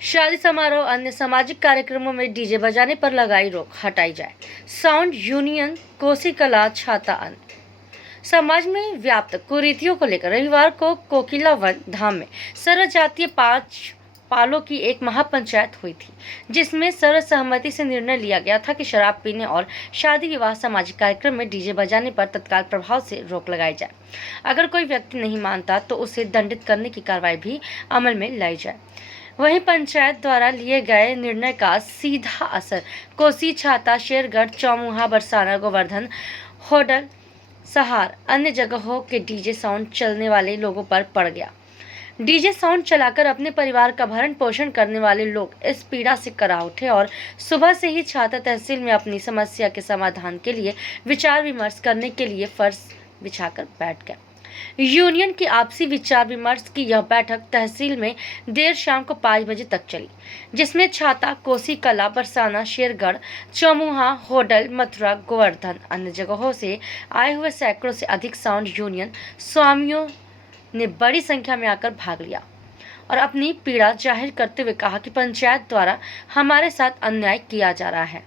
शादी समारोह अन्य सामाजिक कार्यक्रमों में डीजे बजाने पर लगाई रोक हटाई जाए। साउंड यूनियन कोसी कला छाता अंत। समाज में व्याप्त कुरीतियों को लेकर रविवार को कोकिला वन धाम में सर्वजातीय 5 पालों की एक महापंचायत हुई थी, जिसमें सर्वसहमति से निर्णय लिया गया था कि शराब पीने और शादी विवाह सामाजिक कार्यक्रम में डीजे बजाने पर तत्काल प्रभाव से रोक लगाई जाए। अगर कोई व्यक्ति नहीं मानता तो उसे दंडित करने की कार्रवाई भी अमल में लाई जाए। वहीं पंचायत द्वारा लिए गए निर्णय का सीधा असर कोसी, छाता, शेरगढ़, चौमुहा, बरसाना, गोवर्धन, होडल, सहार अन्य जगहों के डीजे साउंड चलने वाले लोगों पर पड़ गया। डीजे साउंड चलाकर अपने परिवार का भरण पोषण करने वाले लोग इस पीड़ा से करा उठे और सुबह से ही छाता तहसील में अपनी समस्या के समाधान के लिए विचार विमर्श करने के लिए फर्श बिछाकर बैठ गए। यूनियन की आपसी विचार विमर्श की यह बैठक तहसील में देर शाम को 5 बजे तक चली, जिसमें छाता, कोसी कला, बरसाना, शेरगढ़, चौमुहा, होडल, मथुरा, गोवर्धन अन्य जगहों से आए हुए सैकड़ों से अधिक साउंड यूनियन स्वामियों ने बड़ी संख्या में आकर भाग लिया और अपनी पीड़ा जाहिर करते हुए कहा कि पंचायत द्वारा हमारे साथ अन्याय किया जा रहा है।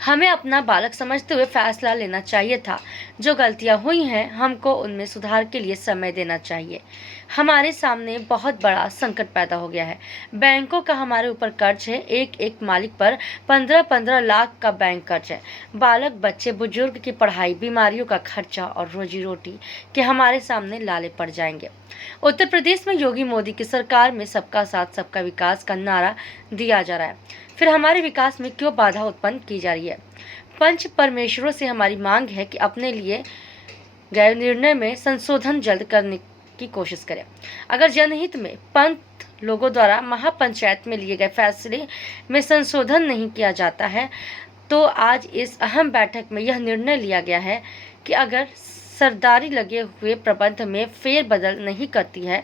हमें अपना बालक समझते हुए फैसला लेना चाहिए था। जो गलतियां हुई हैं हमको उनमें सुधार के लिए समय देना चाहिए। हमारे सामने बहुत बड़ा संकट पैदा हो गया है। बैंकों का हमारे ऊपर कर्ज है। एक मालिक पर 15-15 लाख का बैंक कर्ज है। बालक, बच्चे, बुजुर्ग की पढ़ाई, बीमारियों का खर्चा और रोजी रोटी के हमारे सामने लाले पड़ जाएंगे। उत्तर प्रदेश में योगी मोदी की सरकार में सबका साथ सबका विकास का नारा दिया जा रहा है, फिर हमारे विकास में क्यों बाधा उत्पन्न की जा रही है? पंच परमेश्वरों से हमारी मांग है कि अपने लिए गए निर्णय में संशोधन जल्द करने की कोशिश करें। अगर जनहित में पंथ लोगों द्वारा महापंचायत में लिए गए फैसले में संशोधन नहीं किया जाता है तो आज इस अहम बैठक में यह निर्णय लिया गया है कि अगर सरदारी लगे हुए प्रबंध में फेरबदल नहीं करती है,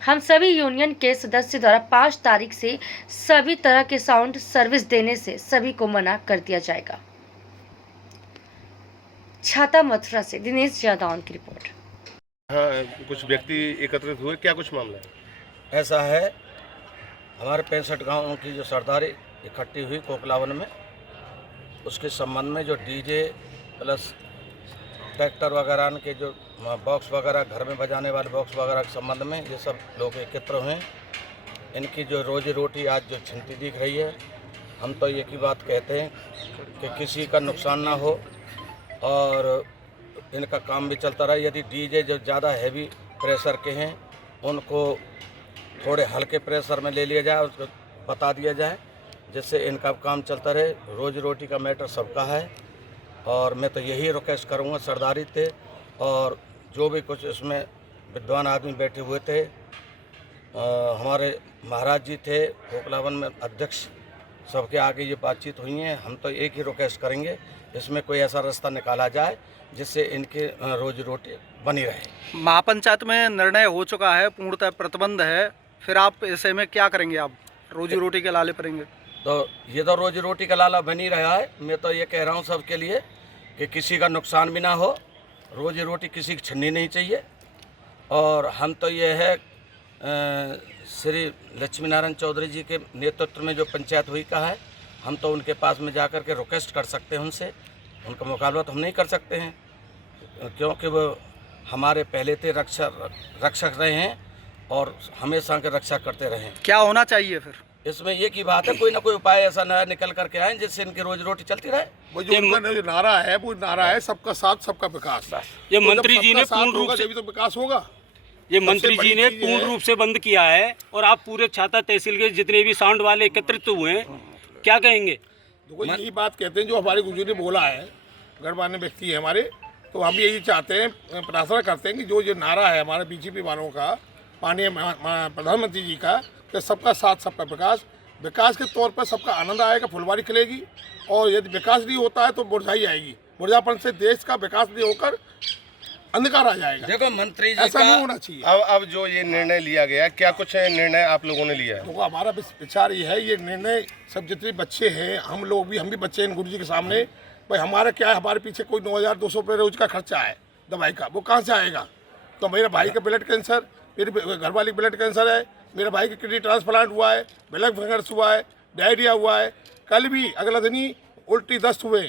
हम सभी यूनियन के सदस्य द्वारा 5 तारीख से सभी तरह के साउंड सर्विस देने से सभी को मना कर दिया जाएगा। छाता, मथुरा से दिनेश जादौन की रिपोर्ट। हाँ, कुछ व्यक्ति एकत्रित हुए, क्या कुछ मामला है? ऐसा है, हमारे 65 गांवों की जो सरदारी इकट्ठी हुई कोकलावन में, उसके संबंध में जो डीजे प्लस ट्रैक्टर वगैरह के जो बॉक्स वगैरह घर में बजाने वाले बॉक्स वगैरह के संबंध में ये सब लोग एकत्र हुए। इनकी जो रोजी रोटी आज जो छिनती दिख रही है, हम तो एक ही बात कहते हैं कि किसी का नुकसान ना हो और इनका काम भी चलता रहे। यदि डीजे जो ज़्यादा हैवी प्रेशर के हैं उनको थोड़े हल्के प्रेशर में ले लिया जाए, उसको बता दिया जाए, जिससे इनका काम चलता रहे। रोजी रोटी का मैटर सबका है और मैं तो यही रिक्वेस्ट करूँगा सरदारी थे और जो भी कुछ इसमें विद्वान आदमी बैठे हुए थे, हमारे महाराज जी थे कोकलावन में अध्यक्ष, सबके आगे ये बातचीत हुई है। हम तो एक ही रिक्वेस्ट करेंगे, इसमें कोई ऐसा रास्ता निकाला जाए जिससे इनकी रोजी रोटी बनी रहे। महापंचायत में निर्णय हो चुका है, पूर्णतः प्रतिबंध है, फिर आप ऐसे में क्या करेंगे? आप रोजी रोटी के लाले पड़ेंगे? तो ये तो रोजी रोटी का लाला बनी रहा है। मैं तो ये कह रहा हूँ सबके लिए कि किसी का नुकसान भी ना हो, रोजी रोटी किसी की छीननी नहीं चाहिए। और हम तो ये है श्री लक्ष्मी नारायण चौधरी जी के नेतृत्व में जो पंचायत हुई का है, हम तो उनके पास में जाकर के रिक्वेस्ट कर सकते हैं उनसे। उनका मुकाबला तो हम नहीं कर सकते हैं क्योंकि वो हमारे पहले थे रक्षक रहे हैं और हमेशा के रक्षा करते रहे हैं। क्या होना चाहिए फिर? इसमें ये की बात है, कोई ना कोई उपाय ऐसा नया निकल करके आए जिससे इनकी रोजी रोटी चलती रहे। वो जो उनका जो नारा है वो नारा है सबका साथ सबका विकास। ये तो मंत्री जी ने पूर्ण रूप से जब तो विकास होगा। ये मंत्री जी ने पूर्ण रूप से बंद किया है और आप पूरे छाता तहसील के जितने भी साउंड वाले एकत्रित हुए हैं, क्या कहेंगे? देखो यही बात कहते हैं जो हमारे गुजर ने बोला है, गणमान्य व्यक्ति है हमारे, तो हम यही चाहते हैं, प्रार्थना करते हैं कि जो नारा है हमारे बीजेपी वालों का, माननीय प्रधानमंत्री जी का, कि सबका साथ सबका विकास के तौर पर सबका आनंद आएगा, फुलवारी खिलेगी। और यदि विकास नहीं होता है तो मुरझाई आएगी। मुरझापन से देश का विकास नहीं होकर अंधकार आ जाएगा। देखो मंत्री जी ऐसा नहीं होना चाहिए। अब जो ये निर्णय लिया गया, क्या कुछ निर्णय आप लोगों ने लिया है? तो हमारा विचार ये है, ये निर्णय सब जितने बच्चे हैं, हम भी बच्चे हैं गुरु जी के सामने। भाई हमारा क्या है, हमारे पीछे कोई 9,200 रुपये रोज का खर्चा है दवाई का, वो कहाँ से आएगा? तो मेरे भाई का ब्लड कैंसर, मेरे घर वाली ब्लड कैंसर है, मेरे भाई की किडनी ट्रांसप्लांट हुआ है, ब्लड फंगस हुआ है, डायरिया हुआ है। कल भी अगला दिन ही उल्टी दस्त हुए।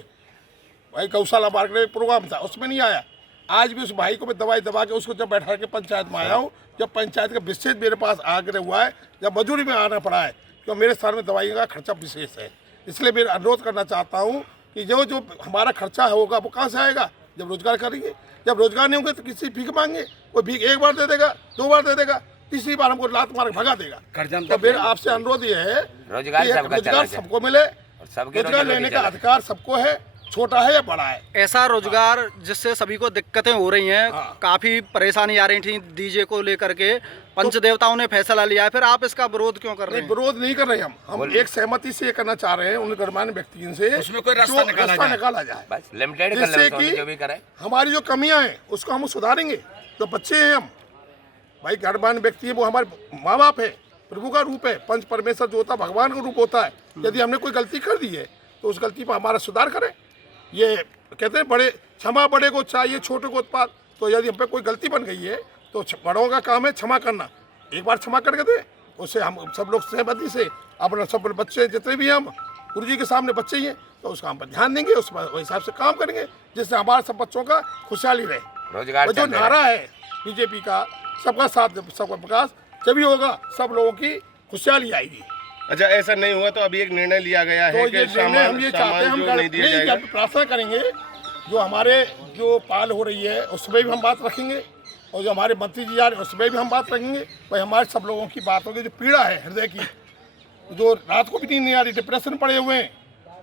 भाई गौशाला मार्केट में प्रोग्राम था, उसमें नहीं आया। आज भी उस भाई को मैं दवाई दबा के उसको जब बैठा के पंचायत में आया हूँ, जब पंचायत का विशेष मेरे पास आग्रह हुआ है, जब मजदूरी में आना पड़ा है, क्योंकि मेरे स्थान में दवाई का खर्चा विशेष है। इसलिए मैं अनुरोध करना चाहता हूँ कि जो हमारा खर्चा होगा वो कहाँ से आएगा? जब रोजगार करेंगे। जब रोजगार नहीं होंगे तो किसी भीख मांगे, कोई भीख एक बार दे देगा, 2 बार दे देगा, तीसरी बार हमको लात मार के भगा देगा। तो मेरा आपसे अनुरोध ये है कि रोजगार सबको मिले, रोजगार लेने का अधिकार सबको है, छोटा है या बड़ा है। ऐसा रोजगार जिससे सभी को दिक्कतें हो रही हैं, काफी परेशानी आ रही थी डीजे को लेकर के, पंच देवताओं ने फैसला लिया है, फिर आप इसका विरोध क्यों कर रहे हैं? विरोध नहीं कर रहे हम एक सहमति से ये करना चाह रहे हैं उन गणमान्य व्यक्तियों से, उसमें कोई रास्ता निकाला जाए, जिससे कि हमारी जो कमियां हैं उसको हम सुधारेंगे। जो बच्चे हैं हम, भाई गणमान्य व्यक्ति है वो हमारे माँ बाप है, प्रभु का रूप है, पंच परमेश्वर जो होता है भगवान का रूप होता है। यदि हमने कोई गलती कर दी है तो उस गलती पर हमारा सुधार करें। ये कहते हैं बड़े क्षमा बड़े को चाहिए छोटे को उत्पाद। तो यदि हम पे कोई गलती बन गई है तो बड़ों का काम है क्षमा करना। एक बार क्षमा करके दे, उससे हम सब लोग सहमति से अपना सब बच्चे जितने भी हम गुरु जी के सामने बच्चे ही हैं तो उस काम पर ध्यान देंगे, उस हिसाब से काम करेंगे, जिससे हमारे सब बच्चों का खुशहाली रहे। रोजगार जो नारा है बीजेपी का, सबका साथ सबका विकास, जब ही होगा सब लोगों की खुशहाली आएगी। अच्छा, ऐसा नहीं हुआ तो अभी एक निर्णय लिया गया है तो कि ये निर्णय हम ये चाहते हैं, हम प्रार्थना करेंगे जो हमारे जो पाल हो रही है उसमें भी हम बात रखेंगे, और जो हमारे मंत्री जी आ रहे हैं उसमें भी हम बात रखेंगे। भाई हमारे सब लोगों की बात होगी, जो पीड़ा है हृदय की, जो रात को भी नींद नहीं आ रही, डिप्रेशन में पड़े हुए हैं,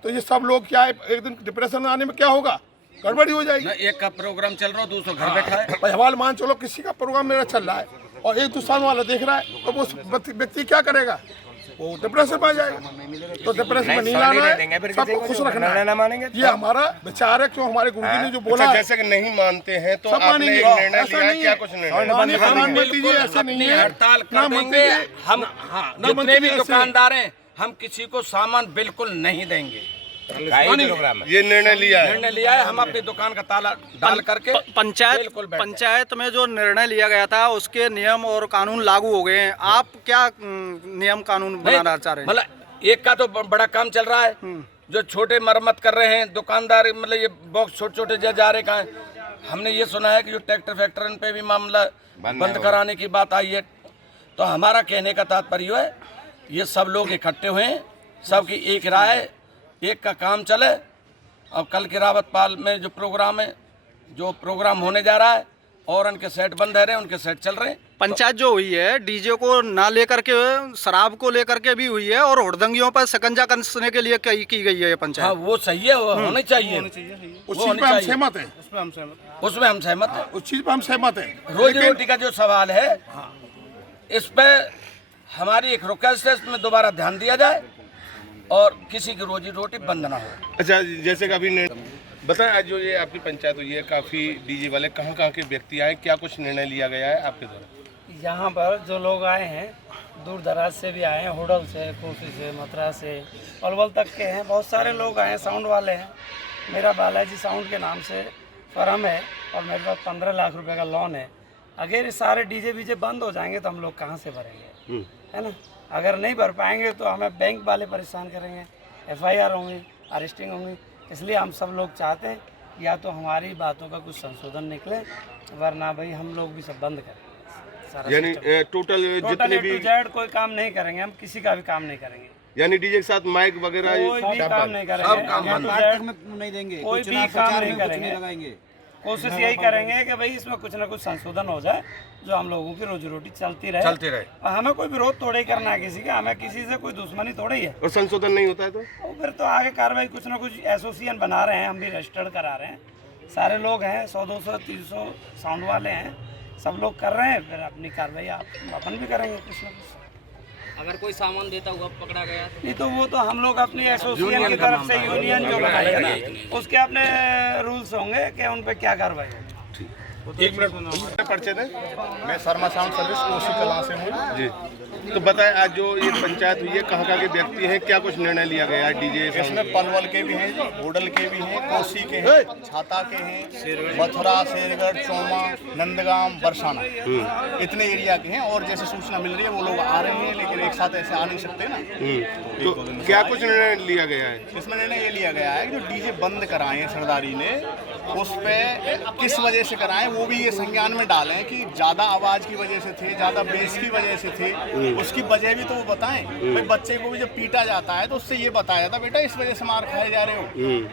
तो ये सब लोग क्या है, एक दिन डिप्रेशन में आने में क्या होगा, गड़बड़ी हो जाएगी। एक का प्रोग्राम चल रहा है, दूसरा घर बैठा है। भाई हवाल मान चलो किसी का प्रोग्राम मेरा चल रहा है और एक दूसरा वाला देख रहा है, तो वो व्यक्ति क्या करेगा? वो डिप्रेशन में आ जाएगा। तो डिप्रेशन में नहीं लाना है, सबको खुश रखना है। ये हमारा विचार है, क्यों हमारे गुरुजी ने जो बोला। जैसे कि नहीं मानते हैं तो आपने एक निर्णय लिया, क्या कुछ निर्णय? प्रधानमंत्री जी ऐसा नहीं है, हड़ताल कर देंगे हम, जितने भी दुकानदार हैं हम किसी को सामान बिल्कुल नहीं देंगे। ये निर्णय लिया है, हम अपनी दुकान का ताला डाल करके पंचायत में जो निर्णय लिया गया था उसके नियम और कानून लागू हो गए हैं। आप क्या नियम कानून बनाना चाह रहे हैं? मतलब एक का तो बड़ा काम चल रहा है, जो छोटे मरम्मत कर रहे हैं दुकानदार, मतलब ये बॉक्स छोटे छोटे जा रहे कहाँ हैं। हमने ये सुना है कि जो ट्रैक्टर फैक्ट्री पे भी मामला बंद कराने की बात आई है। तो हमारा कहने का तात्पर्य है, ये सब लोग इकट्ठे हुए हैं, सबकी एक राय, एक का काम चले। और कल के रावतपाल में जो प्रोग्राम होने जा रहा है, और उनके सेट बंद रहे, उनके सेट चल रहे हैं। पंचायत जो हुई है डीजे को ना लेकर के, शराब को लेकर के भी हुई है, और हुड़दंगियों पर शिकंजा कसने के लिए की गई है ये पंचायत। हाँ, वो सही है, वो होनी चाहिए। उस चीज पे हम सहमत हैं, उसमें हम सहमत हैं, उस चीज पे हम सहमत हैं। रोजी रोटी का जो सवाल है, इस पे हमारी एक रिक्वेस्ट है, इसमें दोबारा ध्यान दिया जाए और किसी की रोजी रोटी बंद ना हो। अच्छा, जैसे कि अभी बताएं, आज जो ये आपकी पंचायत हुई है, काफ़ी डीजे वाले कहाँ के व्यक्ति आए, क्या कुछ निर्णय लिया गया है आपके द्वारा? यहाँ पर जो लोग आए हैं दूर दराज से भी आए हैं, होडल से, कोसी से, मथुरा से, पलवल तक के हैं, बहुत सारे लोग आए हैं, साउंड वाले हैं। मेरा बालाजी साउंड के नाम से फर्म है और मेरे पास 15 लाख रुपए का लोन है। अगर ये सारे डीजे बीजे बंद हो जाएंगे तो हम लोग कहाँ से भरेंगे, है ना? अगर नहीं भर पाएंगे तो हमें बैंक वाले परेशान करेंगे, FIR होंगी, अरेस्टिंग होंगी। इसलिए हम सब लोग चाहते हैं या तो हमारी बातों का कुछ संशोधन निकले, वरना भाई हम लोग भी सब बंद करेंगे। यानी टोटल जितने भी कोई काम नहीं करेंगे, हम किसी का भी काम नहीं करेंगे, यानी डीजे के साथ माइक वगैरह कोई भी काम नहीं करेंगे, नहीं देंगे, कोई भी काम नहीं करेंगे। कोशिश यही करेंगे कि भाई इसमें कुछ ना कुछ संशोधन हो जाए, जो हम लोगों की रोजी रोटी चलती रहे। और हमें कोई विरोध थोड़े ही करना है किसी का, हमें किसी से कोई दुश्मनी थोड़ी है। और संशोधन नहीं होता है तो फिर तो आगे कार्रवाई कुछ ना कुछ एसोसिएशन बना रहे हैं, हम भी रजिस्टर्ड करा रहे हैं, सारे लोग हैं, 100, 200, 300 साउंड वाले हैं, सब लोग कर रहे हैं। फिर अपनी कार्रवाई अपन भी करेंगे कुछ ना कुछ। अगर कोई सामान देता हुआ पकड़ा गया नहीं तो वो तो हम लोग अपनी एसोसिएशन की तरफ से यूनियन जो बनाएगा ना, उसके अपने रूल्स होंगे कि उन पर क्या कार्रवाई होगी। एक मिनट पर्चे दें। मैं शर्मा साउंड सर्विस कोसी कला से हूँ जी। तो बताएं, आज जो ये पंचायत हुई है कहाँ के व्यक्ति हैं, क्या कुछ निर्णय लिया गया है डीजे? इसमें पलवल के भी हैं, होडल के भी हैं, कोसी के हैं, छाता के हैं, मथुरा, शेरगढ़, चौमा, नंदगांव, बरसाना, इतने एरिया के हैं। और जैसे सूचना मिल रही है वो लोग आ रहे हैं, लेकिन एक साथ ऐसे आ नहीं सकते ना। तो क्या कुछ निर्णय लिया गया है? इसमें निर्णय ये लिया गया है कि जो डीजे बंद कराए हैं सरदारी ने, उस पे किस वजह से कराएं वो भी ये संज्ञान में डालें कि ज़्यादा आवाज़ की वजह से थे, ज़्यादा बेस की वजह से थे, उसकी वजह भी तो वो बताएं। भाई बच्चे को भी जब पीटा जाता है तो उससे ये बताया जाता है बेटा इस वजह से मार खाए जा रहे हो।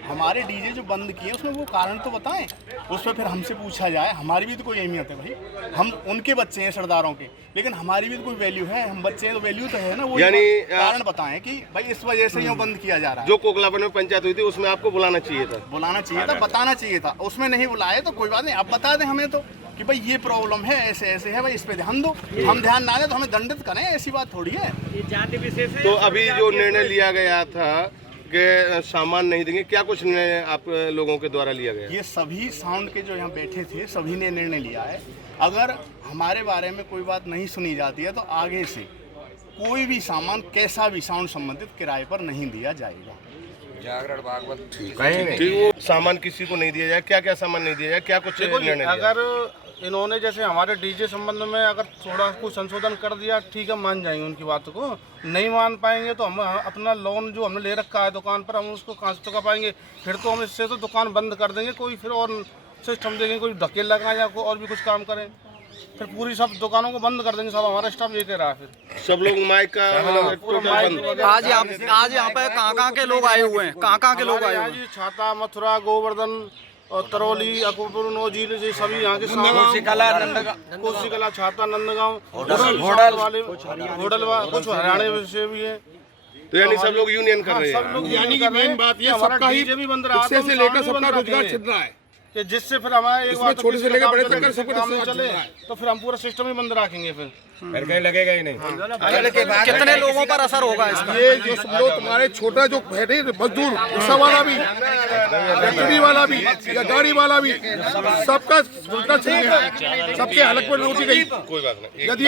हमारे डीजे जो बंद किए उसमें वो कारण तो बताएं, उस पर फिर हमसे पूछा जाए। हमारी भी तो कोई अहमियत है भाई, हम उनके बच्चे हैं सरदारों के, लेकिन हमारी भी तो कोई वैल्यू है, हम बच्चे हैं तो वैल्यू तो है ना। वो यानी कारण बताएं कि भाई इस वजह से यूँ बंद किया जा रहा है। जो कोकलावन में पंचायत हुई थी उसमें आपको बुलाना चाहिए था, बताना चाहिए था, उसमें नहीं बुलाए तो कोई बात नहीं, अब बता दें हमें तो कि भाई ये प्रॉब्लम है, ऐसे ऐसे है, भाई इस पे ध्यान दो। हम ध्यान ना दें तो हमें दंडित करें, ऐसी बात थोड़ी है। तो अभी जो निर्णय लिया गया था कि सामान नहीं देंगे, क्या कुछ निर्णय आप लोगों के द्वारा लिया गया? ये सभी साउंड के जो यहाँ बैठे थे सभी ने निर्णय लिया है, अगर हमारे बारे में कोई बात नहीं सुनी जाती है तो आगे से कोई भी सामान कैसा भी साउंड संबंधित किराए पर नहीं दिया जाएगा। ठीक, वो सामान किसी को नहीं दिया जाए। क्या क्या सामान नहीं दिया जाए, क्या कुछ निर्णय लिया? अगर इन्होंने जैसे हमारे डीजे संबंध में अगर थोड़ा कुछ संशोधन कर दिया ठीक है, मान जाएंगे उनकी बात को। नहीं मान पाएंगे तो हम अपना लोन जो हमने ले रखा है दुकान पर, हम उसको कहाँ से चुका पाएंगे? फिर तो हम इससे तो दुकान बंद कर देंगे, कोई फिर और सिस्टम देंगे, कोई धक्के लगाएं या कोई और भी कुछ काम करें, फिर पूरी सब दुकानों को बंद कर देंगे। सब हमारा स्टाफ ये कह रहा है, फिर सब लोग माइक का टोटल बंद। आज यहाँ पे कहाँ के लोग आए हुए हैं? कहाँ के लोग आए हुए हैं? छाता, मथुरा, गोवर्धन और तरौली, अकबरपुर, नौजील, ये सभी यहाँ के कोसीकला, छाता, नंदगांव, होडल, कुछ हरियाणा से भी है। तो यानी सब लोग यूनियन कर रहे हैं। सब लोग यानी कि मेन बात ये सबका ही भी बंद रहा से लेकर सबका रोजगार छिन रहा है, कि जिससे फिर हमारे एक बार छोटे से लेकर बड़े तक सबको काम चले तो फिर हम पूरा सिस्टम ही बंद रखेंगे। फिर कहीं लगेगा ही नहीं। कितने लोगों पर असर होगा इसका? ये जो सब लोग तुम्हारे छोटा जो है मजदूर, रिक्शा वाला भी, फैक्ट्री वाला भी या गाड़ी वाला भी, सबका रोजगार छिन गया, सबके हलक पर रोटी गई। कोई बात नहीं। यदि